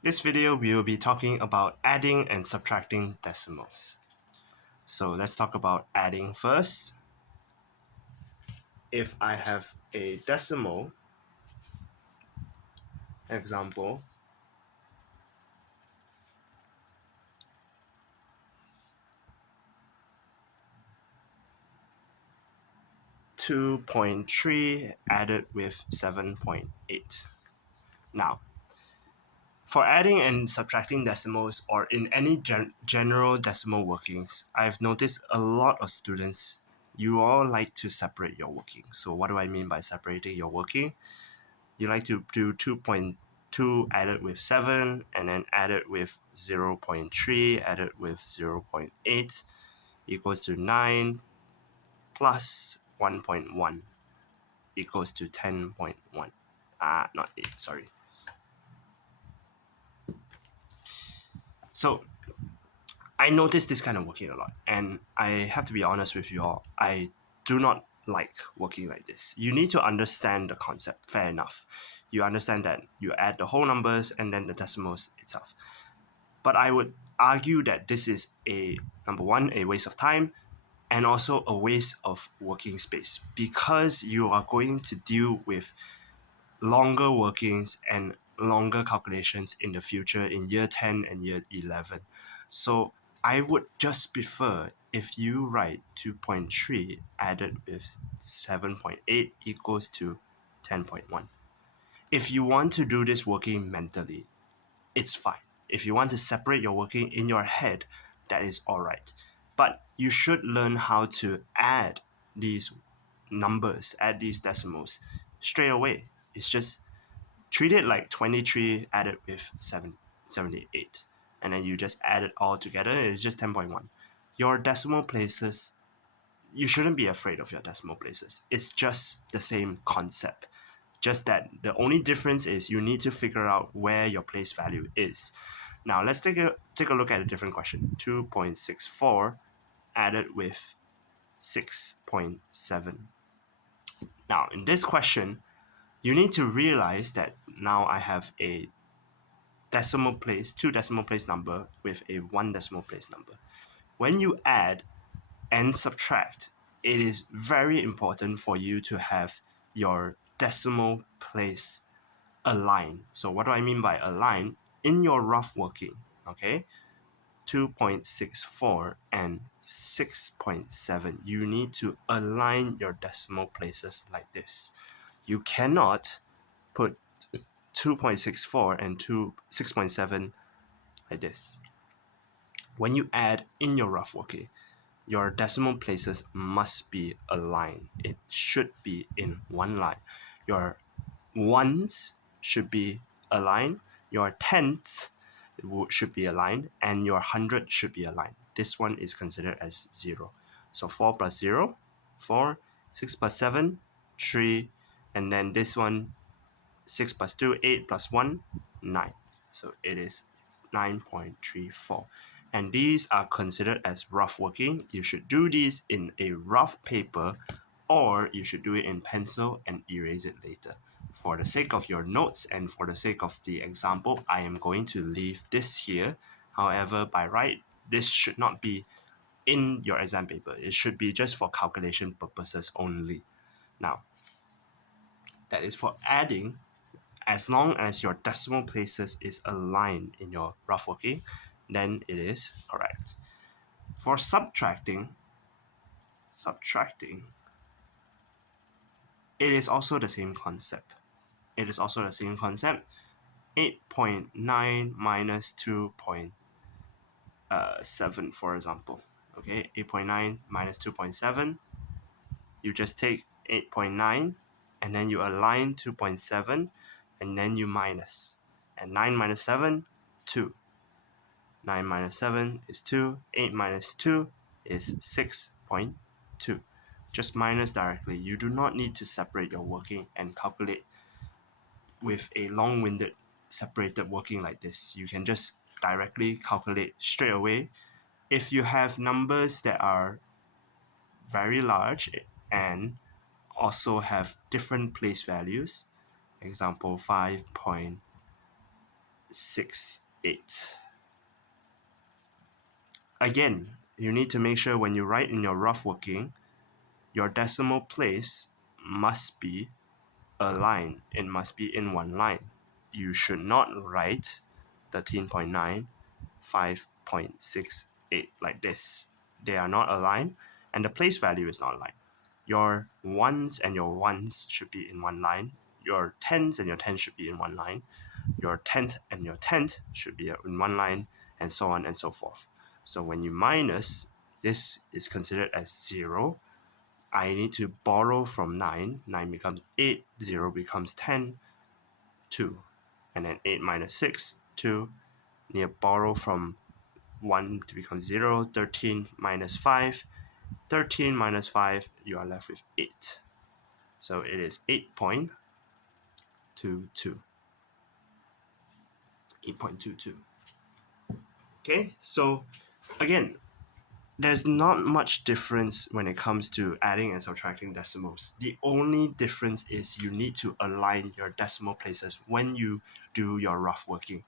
This video we will be talking about adding and subtracting decimals. So let's talk about adding first. If I have a decimal, example, (2.3) added with 7.8. Now, for adding and subtracting decimals or in any general decimal workings, I've noticed a lot of students, you all like to separate your working. So what do I mean by separating your working? You like to do 2.2 added with 7 and then added with 0.3 added with 0.8 equals to 9 plus 1.1 equals to 10.1. Not 8, sorry. So I notice this kind of working a lot, and I have to be honest with you all, I do not like working like this. You need to understand the concept, fair enough. You understand that you add the whole numbers and then the decimals itself. But I would argue that this is number one, a waste of time, and also a waste of working space because you are going to deal with longer workings and longer calculations in the future in year 10 and year 11. So I would just prefer if you write 2.3 added with 7.8 equals to 10.1. If you want to do this working mentally, it's fine. If you want to separate your working in your head, that is all right. But you should learn how to add these numbers, add these decimals straight away. It's just treat it like 23 added with 78. And then you just add it all together, it's just 10.1. Your decimal places, you shouldn't be afraid of your decimal places. It's just the same concept. Just that the only difference is you need to figure out where your place value is. Now let's take a look at a different question. 2.64 added with 6.7. Now in this question, you need to realize that now I have a decimal place, two decimal place number with a one decimal place number. When you add and subtract, it is very important for you to have your decimal place align. So what do I mean by align? In your rough working, okay, 2.64 and 6.7, you need to align your decimal places like this. You cannot put 2.64 and 6.7 like this. When you add in your rough working, your decimal places must be aligned. It should be in one line. Your ones should be aligned, your tenths should be aligned, and your hundred should be aligned. This one is considered as 0. So 4 plus 0, 4, 6 plus 7, 3, and then this one, 6 plus 2, 8 plus 1, 9. So it is 9.34. And these are considered as rough working. You should do these in a rough paper, or you should do it in pencil and erase it later. For the sake of your notes and for the sake of the example, I am going to leave this here. However, by right, this should not be in your exam paper. It should be just for calculation purposes only. Now, that is for adding. As long as your decimal places is aligned in your rough working, then it is correct. For subtracting, it is also the same concept. 8.9 minus 2.7, for example. Okay, 8.9 minus 2.7. You just take 8.9 and then you align 2.7 and then you minus. And 9 minus 7, 2. 9 minus 7 is 2. 8 minus 2 is 6.2. Just minus directly. You do not need to separate your working and calculate with a long-winded separated working like this. You can just directly calculate straight away. If you have numbers that are very large and also have different place values, example 5.5 0.68. Again, you need to make sure when you write in your rough working, your decimal place must be a line. It must be in one line. You should not write 13.9, 5.68 like this. They are not aligned, and the place value is not aligned. Your ones and your ones should be in one line. Your tens and your tens should be in one line. Your tenth and your tenth should be in one line, and so on and so forth. So when you minus, this is considered as 0. I need to borrow from 9. 9 becomes 8, 0 becomes 10, 2. And then 8 minus 6, 2. Need to borrow from 1 to become 0, 13 minus 5. 13 minus 5, you are left with 8. So it is 8.22. 8.22. Okay, so again, there's not much difference when it comes to adding and subtracting decimals. The only difference is you need to align your decimal places when you do your rough working.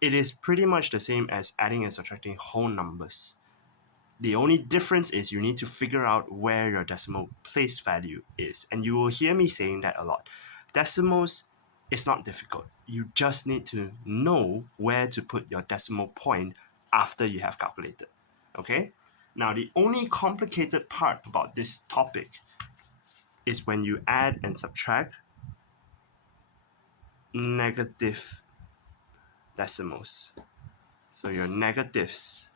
It is pretty much the same as adding and subtracting whole numbers. The only difference is you need to figure out where your decimal place value is. And you will hear me saying that a lot. Decimals is not difficult. You just need to know where to put your decimal point after you have calculated. Okay? Now, the only complicated part about this topic is when you add and subtract negative decimals. So your negatives.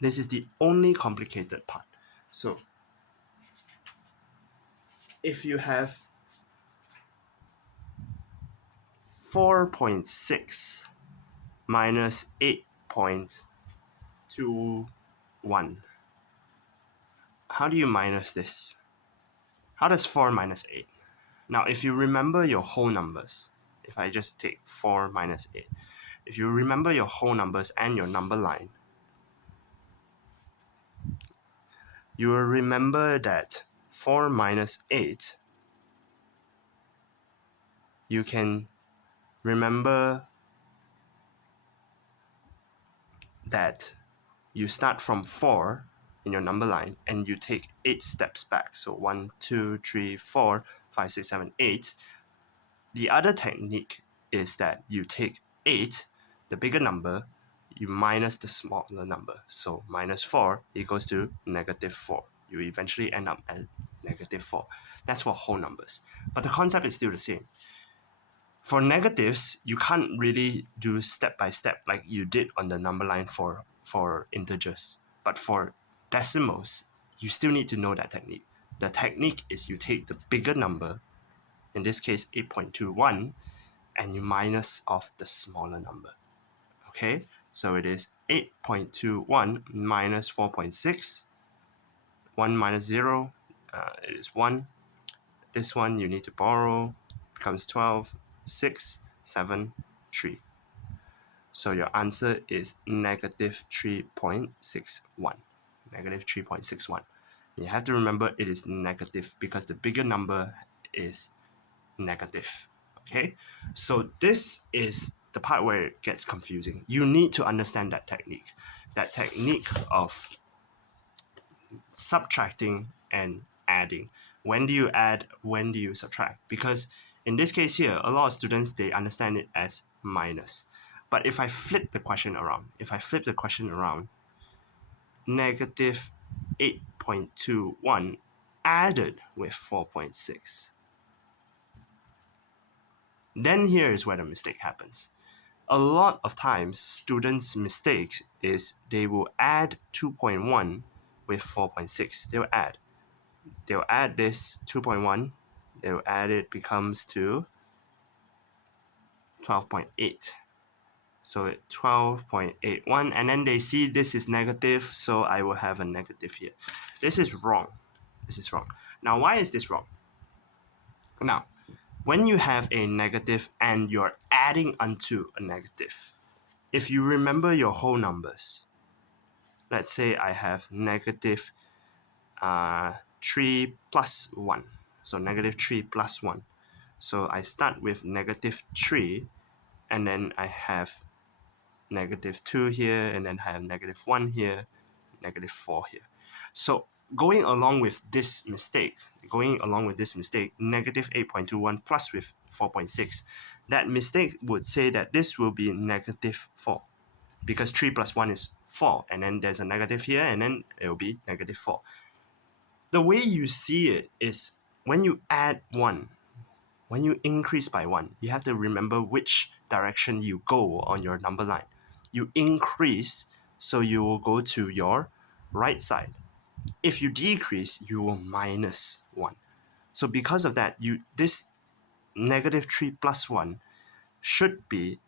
This is the only complicated part. So if you have 4.6 minus 8.21, how do you minus this? How does 4 minus 8? Now, if you remember your whole numbers, if I just take 4 minus 8, if you remember your whole numbers and your number line, you will remember that 4 minus 8, you can remember that you start from 4 in your number line and you take 8 steps back. So 1, 2, 3, 4, 5, 6, 7, 8. The other technique is that you take 8, the bigger number, you minus the smaller number. So minus 4 equals to negative 4. You eventually end up at negative 4. That's for whole numbers. But the concept is still the same. For negatives, you can't really do step by step like you did on the number line for integers. But for decimals, you still need to know that technique. The technique is you take the bigger number, in this case 8.21, and you minus off the smaller number. Okay, so it is 8.21 minus 4.6. 1 minus 0, it is 1. This one you need to borrow, becomes 12, 6, 7, 3. So your answer is negative 3.61. Negative 3.61. You have to remember it is negative because the bigger number is negative. Okay? So this is the part where it gets confusing. You need to understand that technique. That technique of subtracting and adding. When do you add? When do you subtract? Because in this case here, a lot of students, they understand it as minus. But if I flip the question around, negative 8.21 added with 4.6, then here is where the mistake happens. A lot of times, students' mistakes is they will add 2.1 with 4.6. They'll add this 2.1, they'll add it becomes to 12.8. So 12.81, and then they see this is negative, so I will have a negative here. This is wrong. Now, why is this wrong? Now, when you have a negative and you're adding onto a negative, if you remember your whole numbers, let's say I have negative 3 plus 1. So negative 3 plus 1. So I start with negative 3 and then I have -2 here, and then I have -1 here, -4 here. So going along with this mistake, -8.21 plus with 4.6, that mistake would say that this will be -4 because 3 plus 1 is 4, and then there's a negative here, and then it will be -4. The way you see it is when you add 1, when you increase by 1, you have to remember which direction you go on your number line. You increase, so you will go to your right side. If you decrease, you will minus 1. So because of that, this -3 plus 1 should be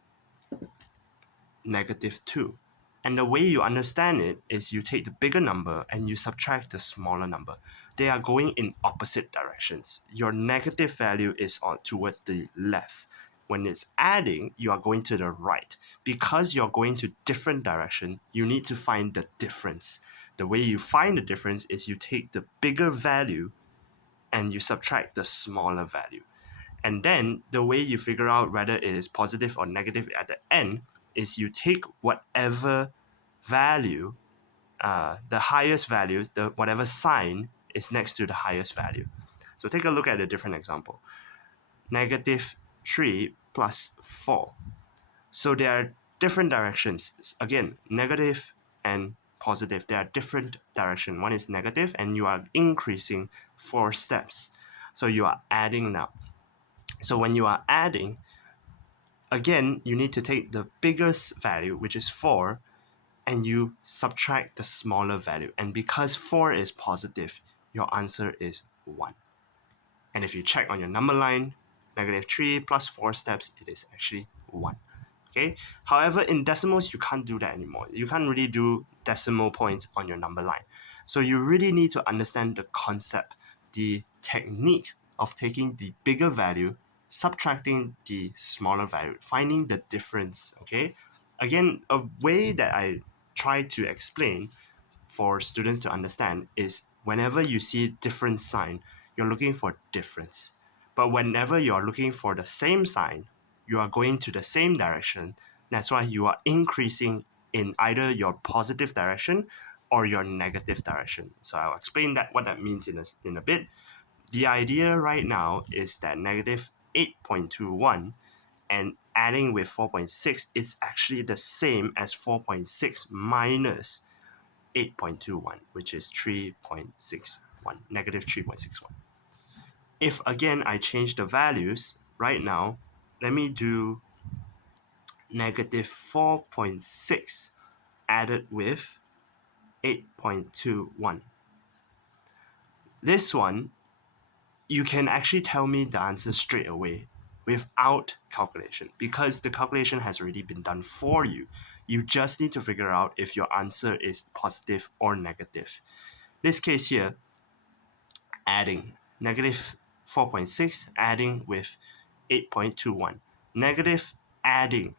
-2. And the way you understand it is you take the bigger number and you subtract the smaller number. They are going in opposite directions. Your negative value is towards the left. When it's adding, you are going to the right. Because you're going to different direction, you need to find the difference. The way you find the difference is you take the bigger value and you subtract the smaller value. And then the way you figure out whether it is positive or negative at the end is you take whatever value, the highest values, whatever sign is next to the highest value. So take a look at a different example. -3 plus 4. So there are different directions. Again, negative and positive. There are different directions. One is negative, and you are increasing 4 steps. So you are adding now. So when you are adding, again, you need to take the biggest value, which is 4, and you subtract the smaller value. And because 4 is positive, your answer is 1. And if you check on your number line, -3 plus 4 steps, it is actually 1. Okay. However, in decimals, you can't do that anymore. You can't really do decimal points on your number line. So you really need to understand the concept, the technique of taking the bigger value, subtracting the smaller value, finding the difference. Okay. Again, a way that I try to explain for students to understand is whenever you see different sign, you're looking for difference. But whenever you're looking for the same sign, you are going to the same direction. That's why you are increasing in either your positive direction or your negative direction. So I'll explain what that means in a bit. The idea right now is that -8.21 and adding with 4.6 is actually the same as 4.6 minus 8.21, which is 3.61, -3.61. If again I change the values right now, let me do -4.6 added with 8.21. This one, you can actually tell me the answer straight away without calculation because the calculation has already been done for you. You just need to figure out if your answer is positive or negative. This case here, adding -4.6 adding with 8.21. Negative adding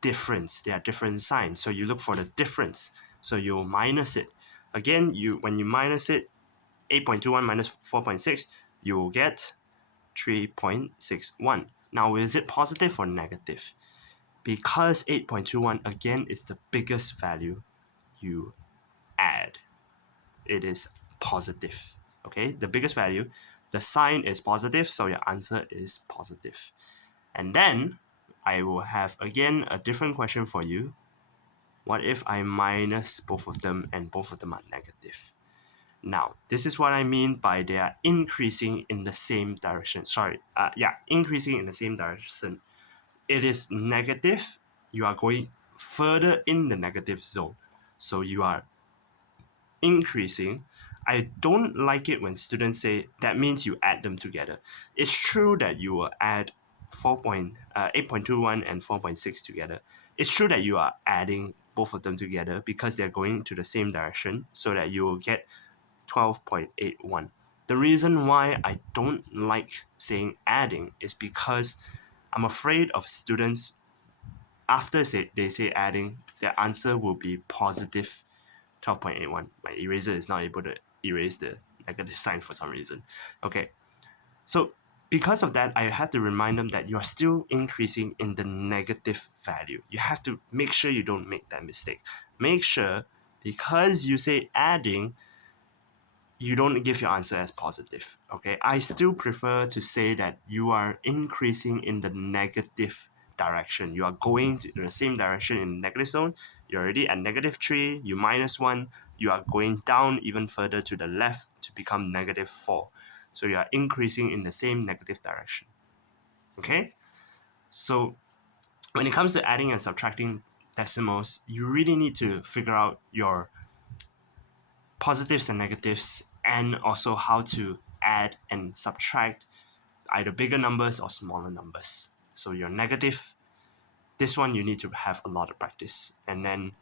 difference. They are different signs. So you look for the difference. So you minus it. Again, when you minus it, 8.21 minus 4.6, you will get 3.61. Now, is it positive or negative? Because 8.21 again is the biggest value, you add. It is positive. Okay, the biggest value, the sign is positive, so your answer is positive. And then I will have again a different question for you. What if I minus both of them and both of them are negative? Now, this is what I mean by they are increasing in the same direction. Increasing in the same direction. It is negative. You are going further in the negative zone. So you are increasing. I don't like it when students say that means you add them together. It's true that you will add 8.21 and 4.6 together. It's true that you are adding both of them together because they're going to the same direction so that you will get 12.81. The reason why I don't like saying adding is because I'm afraid of students after they say adding, their answer will be positive 12.81. My eraser is not able to erase the negative sign for some reason. Okay, so because of that, I had to remind them that you're still increasing in the negative value. You have to make sure you don't make that mistake. Make sure, because you say adding, you don't give your answer as positive. Okay, I still prefer to say that you are increasing in the negative direction. You are going in the same direction in negative zone. You're already at -3, you -1, you are going down even further to the left to become -4. So you are increasing in the same negative direction. Okay, so when it comes to adding and subtracting decimals, you really need to figure out your positives and negatives, and also how to add and subtract either bigger numbers or smaller numbers. So your negative, this one you need to have a lot of practice. And then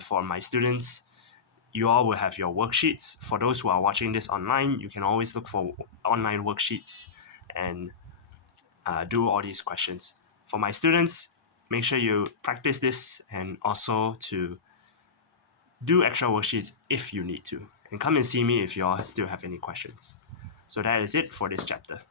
for my students, you all will have your worksheets. For those who are watching this online, you can always look for online worksheets and do all these questions. For my students, make sure you practice this and also to do extra worksheets if you need to. And come and see me if you all still have any questions. So that is it for this chapter.